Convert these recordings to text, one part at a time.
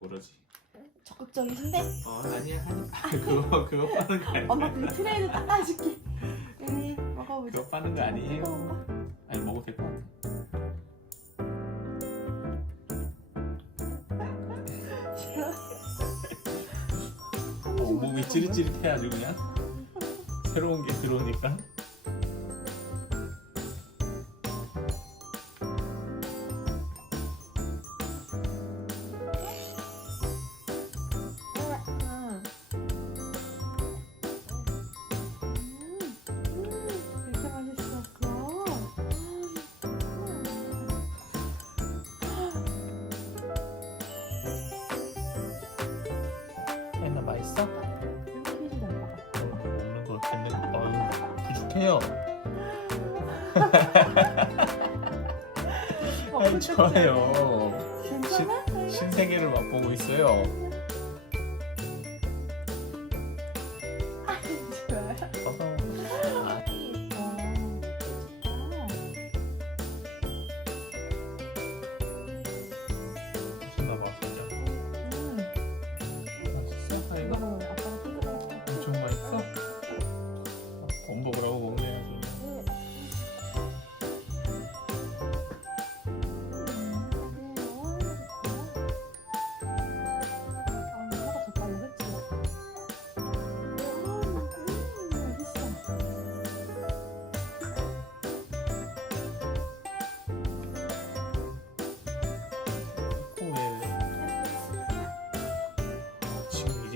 모르지. 적극적이신데? 어 아니야 아니 그거 그거 빠는 거 아니야. 엄마 그 트레이를 닦아줄게. 여기 먹어보자. 그거 빠는 거 아니에요. 뜨거운가? 아니 먹어도 될 것 같아. 온몸이 찌릿찌릿해 아주 그냥. 새로운 게 들어오니까. 아이 꿀떡지 좋아요. 괜찮아? 신세계를 맛보고 있어요.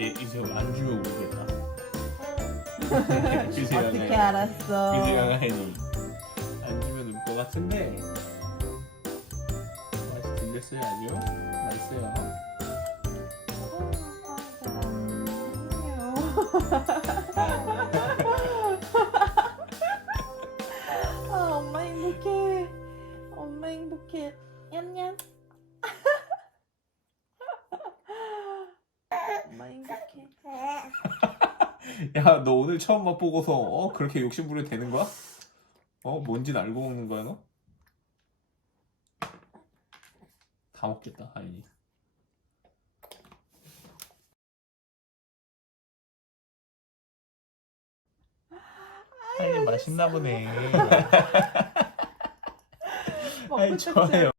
이제 이제 안주가 오겠다. 그새 어떻게 알았어? 그새 양아니 안주면 울 것 같은데 맛이 들렸어요 아주 맛있어요. 아, 엄마 행복해. 엄마 행복해. 냠냠. 엄마 행복해. 야 너 오늘 처음 맛보고서 어 그렇게 욕심 부려 되는 거야? 어 뭔진 알고 먹는 거야 너? 다 먹겠다 하인이. 하인이 맛있나 보네. 먹고 아이 싶지 좋아요.